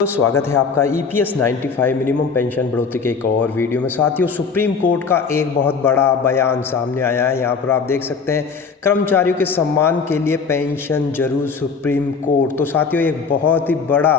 तो स्वागत है आपका EPS 95 मिनिमम पेंशन बढ़ोतरी के एक और वीडियो में। साथियों, सुप्रीम कोर्ट का एक बहुत बड़ा बयान सामने आया है। यहाँ पर आप देख सकते हैं, कर्मचारियों के सम्मान के लिए पेंशन जरूर सुप्रीम कोर्ट। तो साथियों, एक बहुत ही बड़ा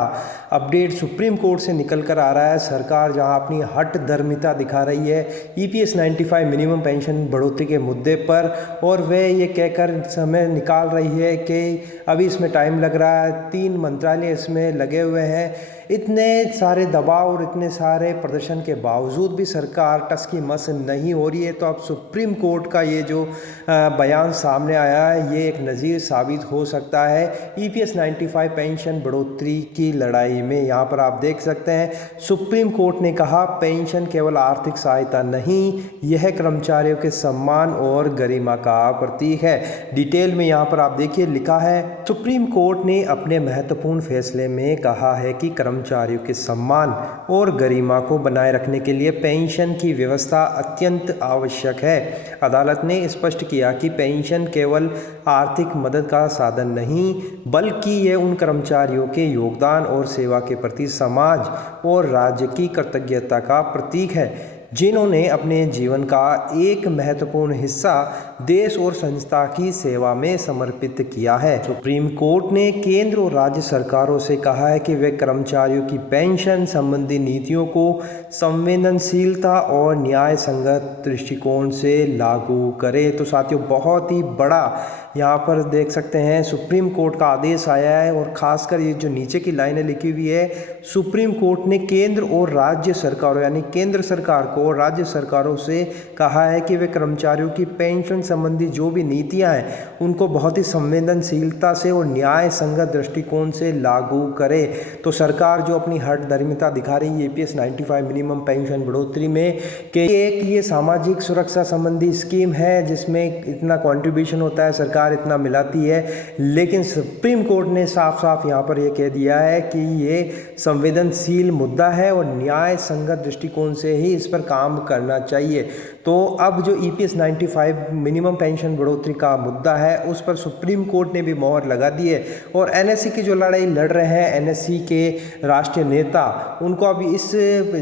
अपडेट सुप्रीम कोर्ट से निकल कर आ रहा है। सरकार जहाँ अपनी हठधर्मिता दिखा रही है EPS 95 मिनिमम पेंशन बढ़ोतरी के मुद्दे पर, और वह ये कहकर समय निकाल रही है कि अभी इसमें टाइम लग रहा है, 3 मंत्रालय इसमें लगे हुए हैं। इतने सारे दबाव और इतने सारे प्रदर्शन के बावजूद भी सरकार टस की मस नहीं हो रही है। तो अब सुप्रीम कोर्ट का ये जो बयान सामने आया है, ये एक नज़ीर साबित हो सकता है EPS 95 पेंशन बढ़ोतरी की लड़ाई में। यहाँ पर आप देख सकते हैं, सुप्रीम कोर्ट ने कहा पेंशन केवल आर्थिक सहायता नहीं, यह कर्मचारियों के सम्मान और गरिमा का प्रतीक है। डिटेल में यहाँ पर आप देखिए, लिखा है, सुप्रीम कोर्ट ने अपने महत्वपूर्ण फैसले में कहा है कि कर्मचारियों के सम्मान और गरिमा को बनाए रखने के लिए पेंशन की व्यवस्था अत्यंत आवश्यक है। अदालत ने स्पष्ट किया कि पेंशन केवल आर्थिक मदद का साधन नहीं, बल्कि ये उन कर्मचारियों के योगदान और सेवा के प्रति समाज और राज्य की कृतज्ञता का प्रतीक है, जिन्होंने अपने जीवन का एक महत्वपूर्ण हिस्सा देश और संस्था की सेवा में समर्पित किया है। सुप्रीम कोर्ट ने केंद्र और राज्य सरकारों से कहा है कि वे कर्मचारियों की पेंशन संबंधी नीतियों को संवेदनशीलता और न्याय संगत दृष्टिकोण से लागू करें। तो साथियों, बहुत ही बड़ा यहाँ पर देख सकते हैं, सुप्रीम कोर्ट का आदेश आया है। और ख़ासकर ये जो नीचे की लाइनें लिखी हुई है, सुप्रीम कोर्ट ने केंद्र और राज्य सरकारों यानी केंद्र सरकार को और राज्य सरकारों से कहा है कि वे कर्मचारियों की पेंशन संबंधी जो भी नीतियां हैं, उनको बहुत ही संवेदनशीलता से और न्याय संगत दृष्टिकोण से लागू करे। तो सरकार जो अपनी हठधर्मिता दिखा रही है EPS 95 मिनिमम पेंशन बढ़ोतरी में, कि एक ये सामाजिक सुरक्षा संबंधी स्कीम है जिसमें इतना कॉन्ट्रीब्यूशन होता है, सरकार इतना मिलाती है, लेकिन सुप्रीम कोर्ट ने साफ साफ यहाँ पर यह कह दिया है कि ये संवेदनशील मुद्दा है और न्याय संगत दृष्टिकोण से ही इस पर काम करना चाहिए। तो अब जो EPS 95 मिनिमम पेंशन बढ़ोतरी का मुद्दा है, उस पर सुप्रीम कोर्ट ने भी मोहर लगा दी है। और NSC की जो लड़ाई लड़ रहे हैं NSC के राष्ट्रीय नेता, उनको अभी इस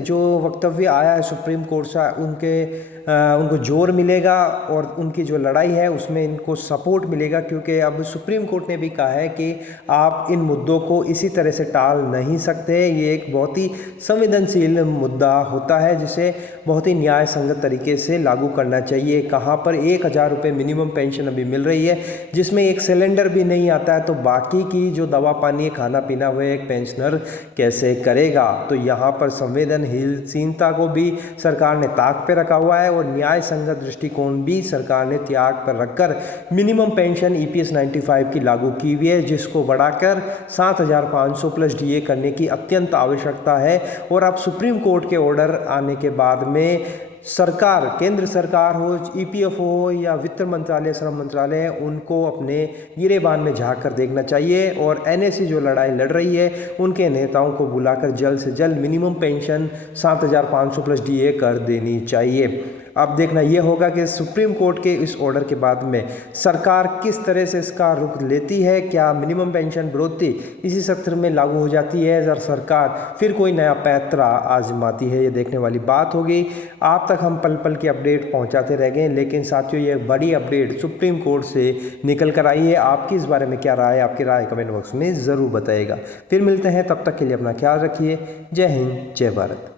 जो वक्तव्य आया है सुप्रीम कोर्ट से, उनको जोर मिलेगा और उनकी जो लड़ाई है उसमें इनको सपोर्ट मिलेगा, क्योंकि अब सुप्रीम कोर्ट ने भी कहा है कि आप इन मुद्दों को इसी तरह से टाल नहीं सकते। ये एक बहुत ही संवेदनशील मुद्दा होता है जिसे बहुत ही न्याय संगत तरीके से लागू करना चाहिए। कहाँ पर 1000 रुपये मिनिमम पेंशन अभी मिल रही है, जिसमें एक सिलेंडर भी नहीं आता है, तो बाकी की जो दवा पानी खाना पीना वह एक पेंशनर कैसे करेगा। तो यहाँ पर संवेदनशीलता को भी सरकार ने ताक पे रखा हुआ है और न्याय संगत दृष्टिकोण भी सरकार ने त्याग पर रखकर मिनिमम पेंशन EPS 95 की लागू की हुई है, जिसको बढ़ाकर 7500 प्लस DA करने की अत्यंत आवश्यकता है। और अब सुप्रीम कोर्ट के ऑर्डर आने के बाद में सरकार, केंद्र सरकार हो, EPF हो या वित्त मंत्रालय, श्रम मंत्रालय, उनको अपने गिरेबान में झांक कर देखना चाहिए और NSC जो लड़ाई लड़ रही है उनके नेताओं को बुलाकर जल्द से जल्द मिनिमम पेंशन 7500 प्लस DA कर देनी चाहिए। अब देखना यह होगा कि सुप्रीम कोर्ट के इस ऑर्डर के बाद में सरकार किस तरह से इसका रुख लेती है। क्या मिनिमम पेंशन बढ़ोतरी इसी सत्र में लागू हो जाती है या सरकार फिर कोई नया पैंतरा आजमाती है, ये देखने वाली बात होगी। आप तक हम पल पल की अपडेट पहुंचाते रह गए, लेकिन साथियों, ये बड़ी अपडेट सुप्रीम कोर्ट से निकल कर आई है। आपकी इस बारे में क्या राय है? आपकी राय कमेंट बॉक्स में ज़रूर बताइएगा। फिर मिलते हैं, तब तक के लिए अपना ख्याल रखिए। जय हिंद, जय भारत।